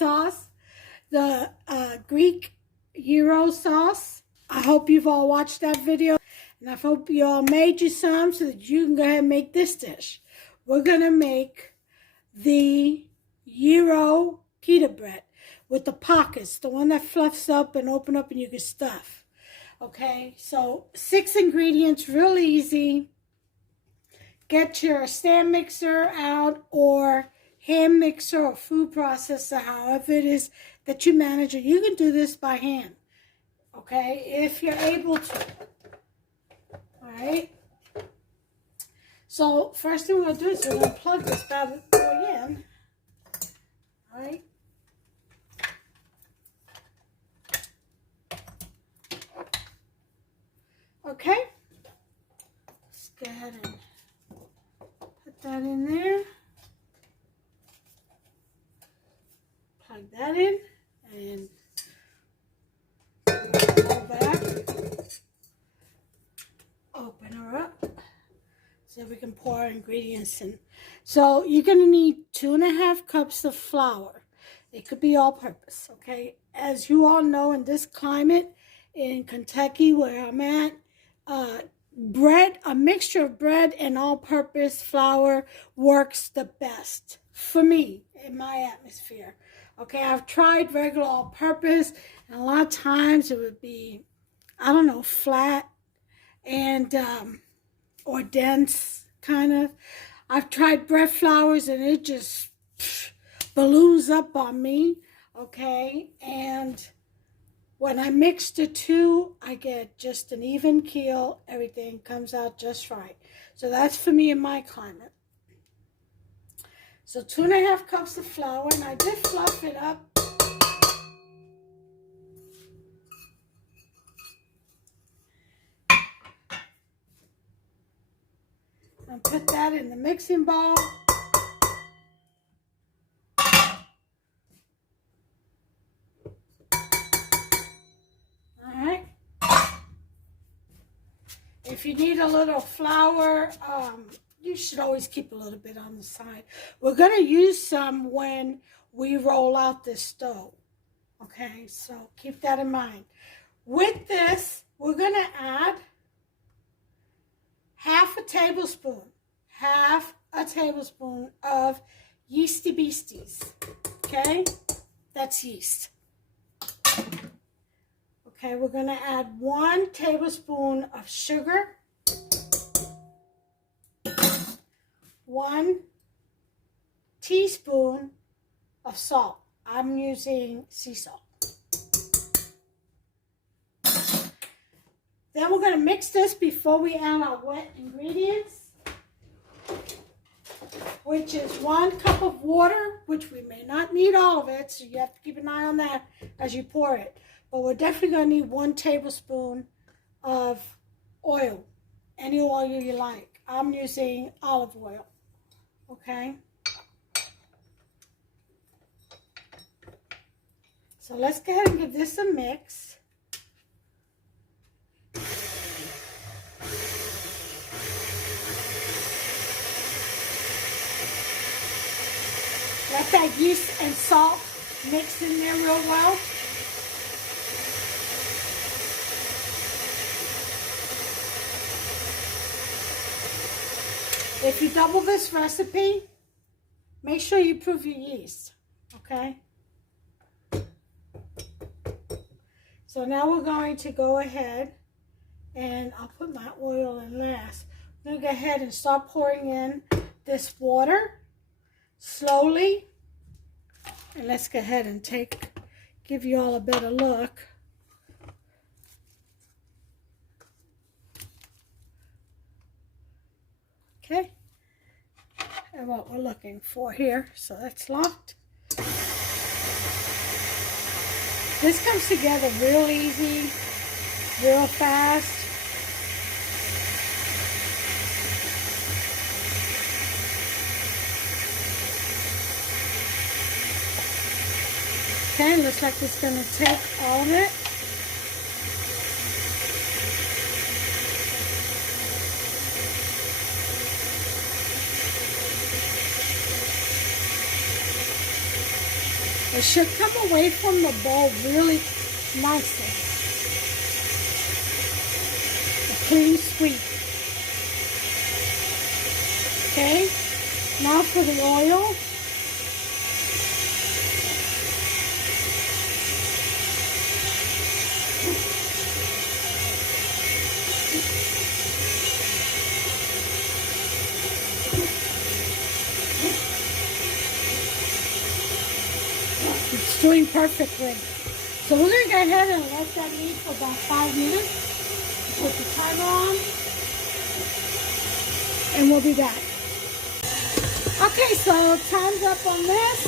sauce, the Greek Gyro sauce. I hope you've all watched that video, and I hope you all made you some so that you can go ahead and make this dish. We're going to make the Gyro pita bread with the pockets, the one that fluffs up and open up and you can stuff. Okay, so 6 ingredients, real easy. Get your stand mixer out or hand mixer or food processor, however it is that you manage it. You can do this by hand, okay, if you're able to. All right. So first thing we're going to do is we're going to plug this bad boy in. All right. Okay. Let's go ahead and put that in there. Plug that in and go back. Open her up so we can pour our ingredients in. So you're going to need 2.5 cups of flour. It could be all purpose, okay? As you all know, in this climate in Kentucky where I'm at, a mixture of bread and all-purpose flour works the best for me in my atmosphere. Okay, I've tried regular all-purpose, and a lot of times it would be, I don't know, flat and or dense kind of. I've tried bread flours and it just balloons up on me. Okay, and when I mix the two, I get just an even keel. Everything comes out just right. So that's for me in my climate. So 2.5 cups of flour, and I did fluff it up. And put that in the mixing bowl. If you need a little flour, you should always keep a little bit on the side. We're going to use some when we roll out this dough. Okay, so keep that in mind. With this, we're going to add half a tablespoon of yeasty beasties. Okay, that's yeast. Okay, we're going to add 1 tablespoon of sugar, 1 teaspoon of salt. I'm using sea salt. Then we're going to mix this before we add our wet ingredients, which is 1 cup of water, which we may not need all of it, so you have to keep an eye on that as you pour it. But we're definitely going to need 1 tablespoon of oil, any oil you like. I'm using olive oil, okay? So let's go ahead and give this a mix. Let that yeast and salt mix in there real well. If you double this recipe, make sure you prove your yeast, okay? So now we're going to go ahead, and I'll put my oil in last. I'm going to go ahead and start pouring in this water slowly. And let's go ahead and give you all a better look. Okay, and what we're looking for here. So that's locked. This comes together real easy, real fast. Okay, looks like it's going to take all of it. It should come away from the bowl really nicely. Clean sweet. Okay, now for the oil. It's doing perfectly. So we're going to go ahead and let that eat for about 5 minutes. Put the timer on. And we'll be back. Okay, so time's up on this.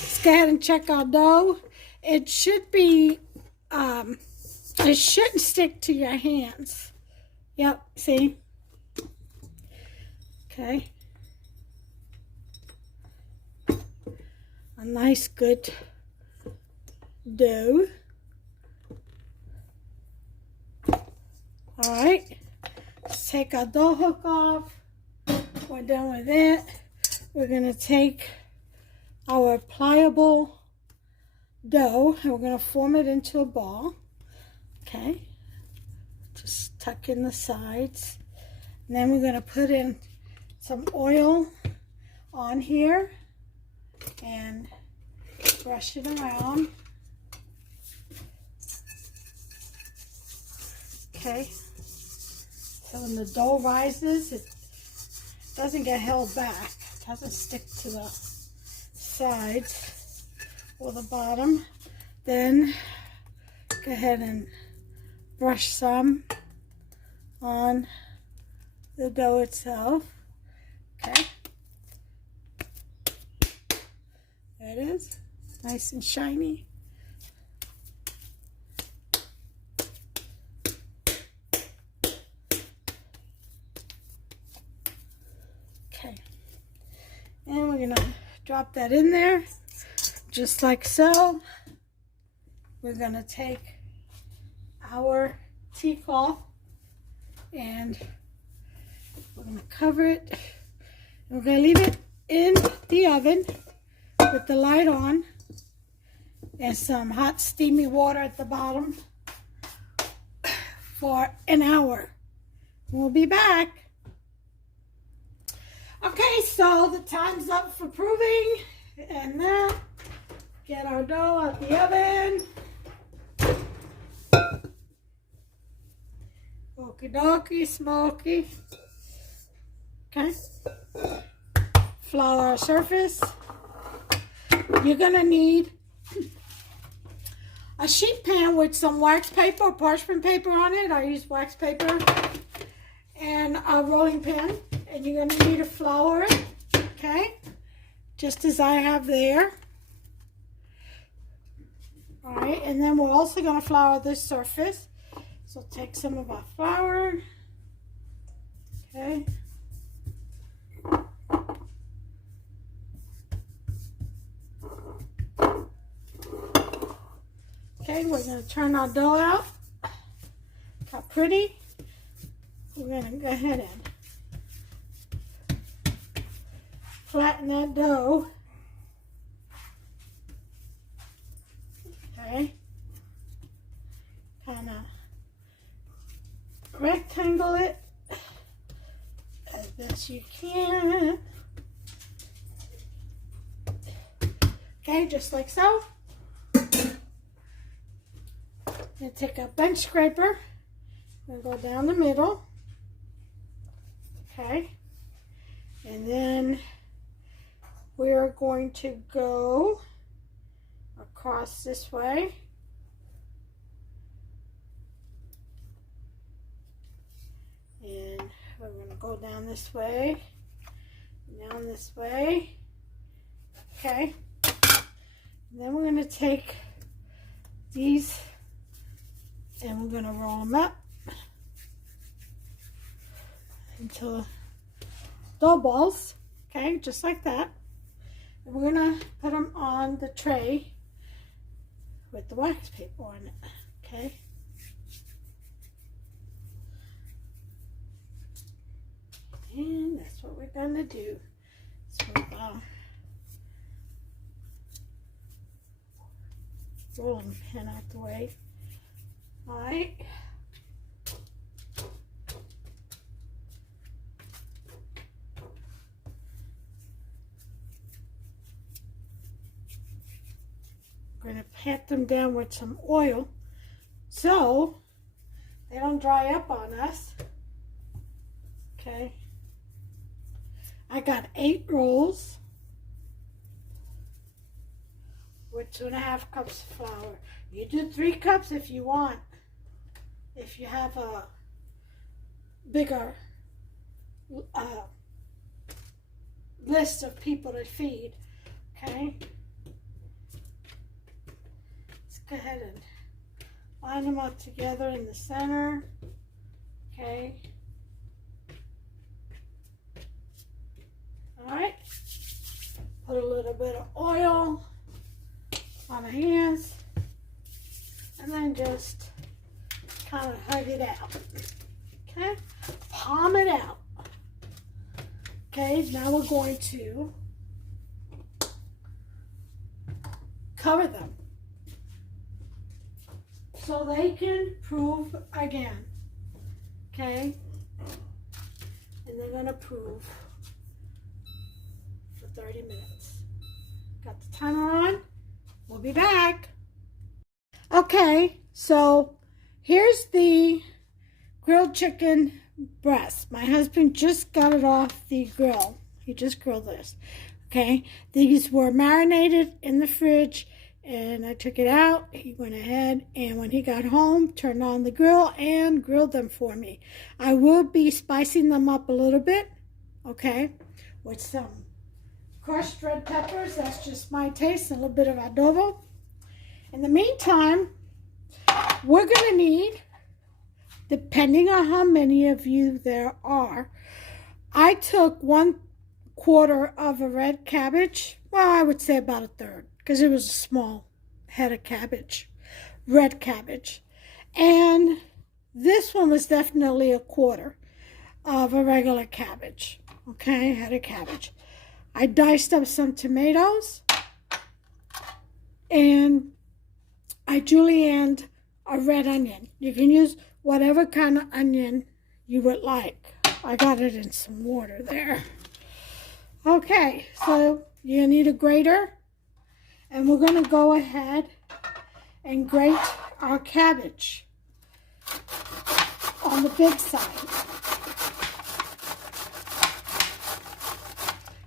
Let's go ahead and check our dough. It should be, it shouldn't stick to your hands. Yep, see? Okay. A nice, good dough. All right. Let's take our dough hook off. We're done with it. We're going to take our pliable dough and we're going to form it into a ball. Okay. Just tuck in the sides. And then we're going to put in some oil on here and brush it around. Okay. So when the dough rises, it doesn't get held back. It doesn't stick to the sides or the bottom. Then go ahead and brush some on the dough itself. Okay. There it is. Nice and shiny. Okay. And we're going to drop that in there just like so. We're going to take our tea cloth and we're going to cover it. And we're going to leave it in the oven with the light on and some hot steamy water at the bottom for an hour. We'll be back. Okay, so the time's up for proving, and now get our dough out the oven. Okie dokie, smoky. Okay. Flour our surface. You're gonna need a sheet pan with some wax paper or parchment paper on it. I use wax paper. And a rolling pin. And you're gonna need to flour it, okay? Just as I have there. All right, and then we're also gonna flour this surface. So take some of our flour, okay? Okay, we're going to turn our dough out. How pretty. We're going to go ahead and flatten that dough. Okay. Kind of rectangle it as best you can. Okay, just like so. And take a bench scraper and go down the middle. Okay. And then we're going to go across this way. And we're going to go down this way. Down this way. Okay. And then we're going to take these and we're going to roll them up into dough balls, okay, just like that. And we're going to put them on the tray with the wax paper on it, okay. And that's what we're going to do. So rolling pin out the way. All right. I'm going to pat them down with some oil so they don't dry up on us. Okay. I got 8 rolls with 2.5 cups of flour. You do 3 cups if you want. If you have a bigger list of people to feed. Okay. Let's go ahead and line them up together in the center. Okay. All right. Put a little bit of oil on the hands and then just kind of hug it out. Okay. Palm it out. Okay. Now we're going to cover them so they can prove again. Okay. And they're going to prove 30 minutes. Got the timer on. We'll be back. Okay, so here's the grilled chicken breast. My husband just got it off the grill. He just grilled this. Okay, these were marinated in the fridge and I took it out. He went ahead and when he got home, turned on the grill and grilled them for me. I will be spicing them up a little bit, okay, with some crushed red peppers. That's just my taste. A little bit of adobo. In the meantime, we're going to need, depending on how many of you there are, I took 1/4 of a red cabbage. Well, I would say about 1/3 because it was a small head of cabbage, red cabbage. And this one was definitely 1/4 of a regular cabbage. Okay, head of cabbage. I diced up some tomatoes and I julienned a red onion. You can use whatever kind of onion you would like. I got it in some water there. Okay, so you need a grater and we're going to go ahead and grate our cabbage on the big side.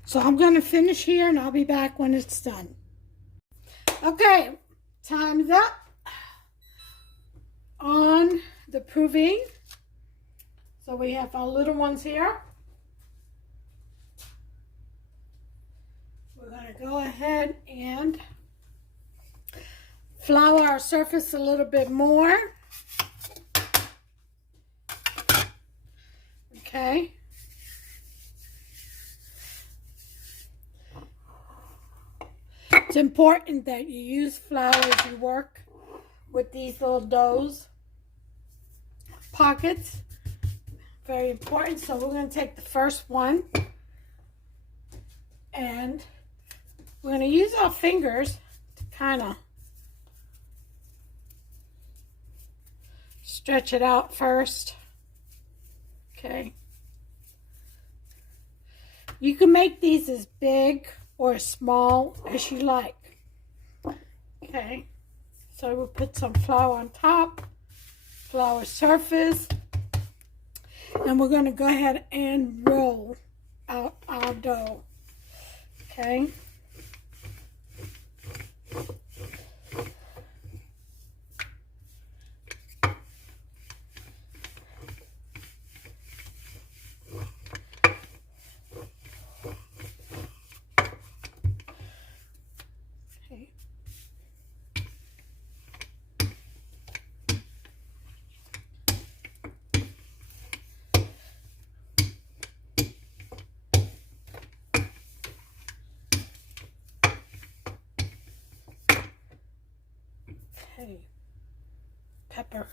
So I'm going to finish here and I'll be back when it's done. Okay, time's up on the proving. So we have our little ones here. We're going to go ahead and flour our surface a little bit more. Okay. It's important that you use flour as you work with these little doughs pockets. Very important. So we're going to take the first one and we're going to use our fingers to kind of stretch it out first. Okay. You can make these as big or as small as you like. Okay, so we'll put some flour on top, flour surface, and we're going to go ahead and roll out our dough. Okay. Okay, pepper.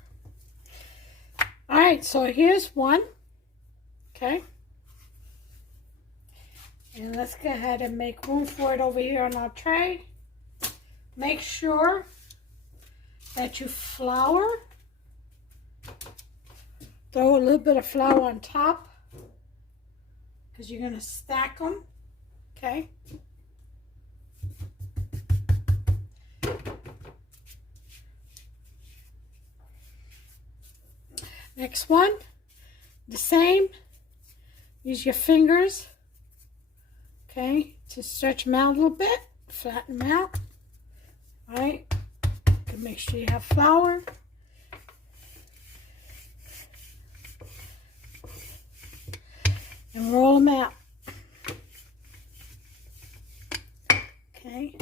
All right, so here's one. Okay, and let's go ahead and make room for it over here on our tray. Make sure that you flour. Throw a little bit of flour on top because you're going to stack them, okay? Next one, the same. Use your fingers, okay, to stretch them out a little bit, flatten them out. All right, make sure you have flour. And roll them out. Okay.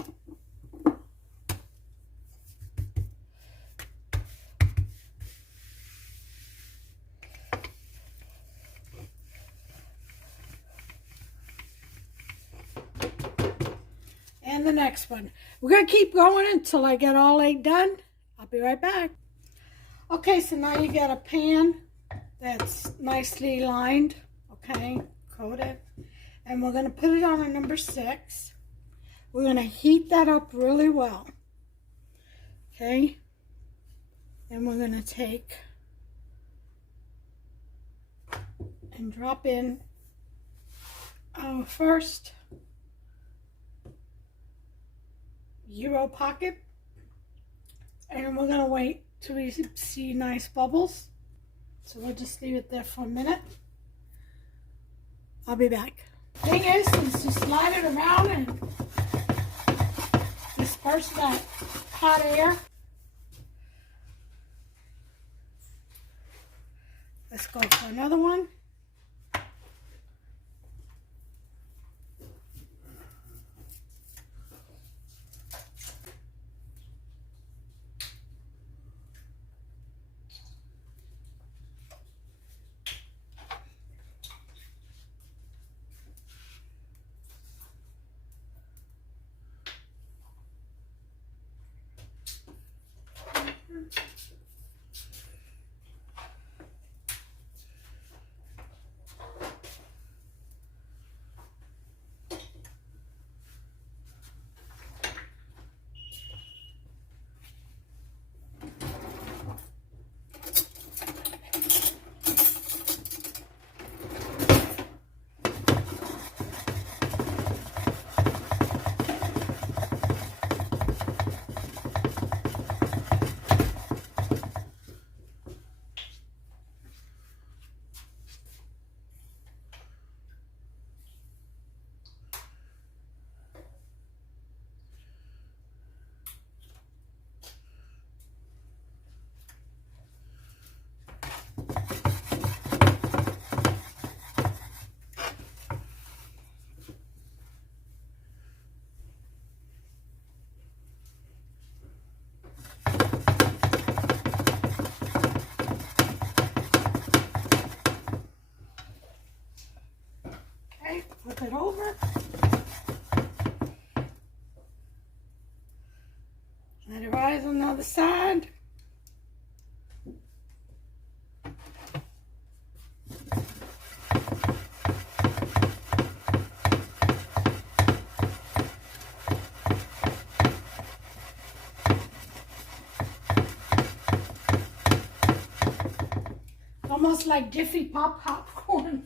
And the next one. We're going to keep going until I get all 8 done. I'll be right back. Okay, so now you got a pan that's nicely lined, okay, coated. And we're going to put it on a number 6. We're going to heat that up really well, okay? And we're going to take and drop in our first Gyro pocket, and we're gonna wait till we see nice bubbles. So we'll just leave it there for a minute. I'll be back. Thing is to slide it around and disperse that hot air. Let's go for another one. Flip it over. Let it rise on the other side. Almost like Jiffy Pop popcorn.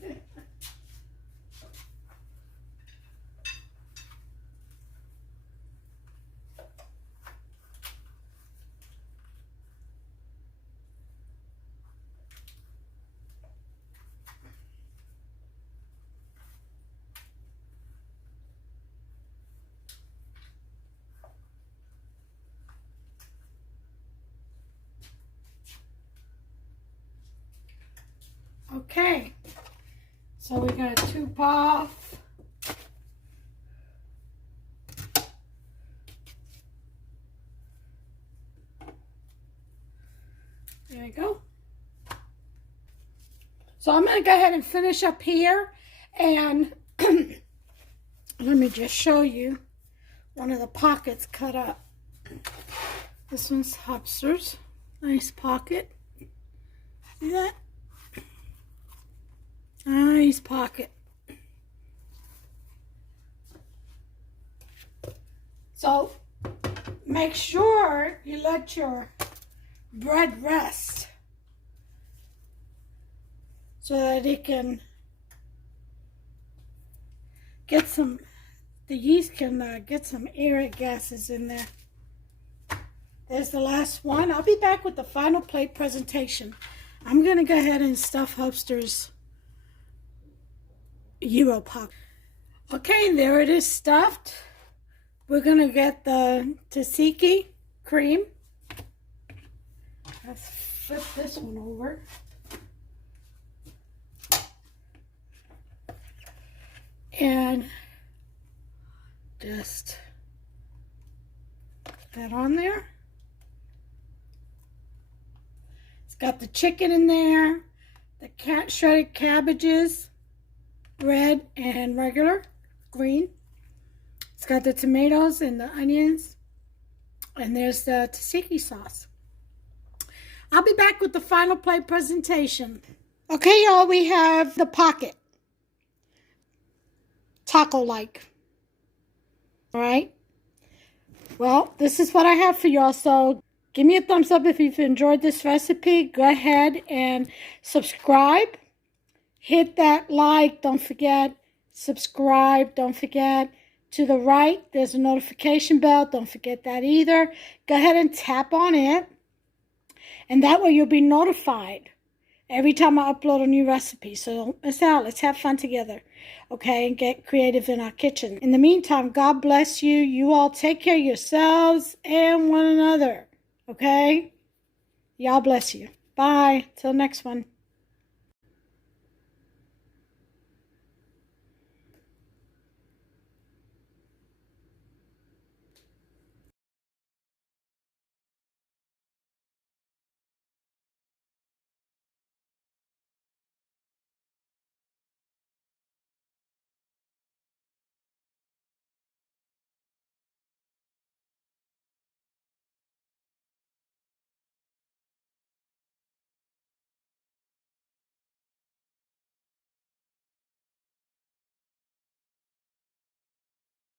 Okay, so we're going to tube off. There we go. So I'm going to go ahead and finish up here, and let me just show you one of the pockets cut up. This one's Hopster's. Nice pocket. See that? Nice pocket. So make sure you let your bread rest so that it can get some, the yeast can get some air gases in there. There's the last one. I'll be back with the final plate presentation. I'm going to go ahead and stuff Hubster's Gyro pot. Okay, there it is stuffed. We're going to get the tzatziki cream. Let's flip this one over. And just put that on there. It's got the chicken in there, the shredded cabbages, red and regular, green. It's got the tomatoes and the onions, and there's the tzatziki sauce. I'll be back with the final plate presentation. Okay, y'all, we have the pocket. Taco-like. All right. Well, this is what I have for y'all, so give me a thumbs up if you've enjoyed this recipe. Go ahead and subscribe. Hit that like. Don't forget. Subscribe. Don't forget. To the right, there's a notification bell. Don't forget that either. Go ahead and tap on it. And that way you'll be notified every time I upload a new recipe. So don't miss out. Let's have fun together. Okay, and get creative in our kitchen. In the meantime, God bless you. You all take care of yourselves and one another. Okay? Y'all bless you. Bye. Till next one.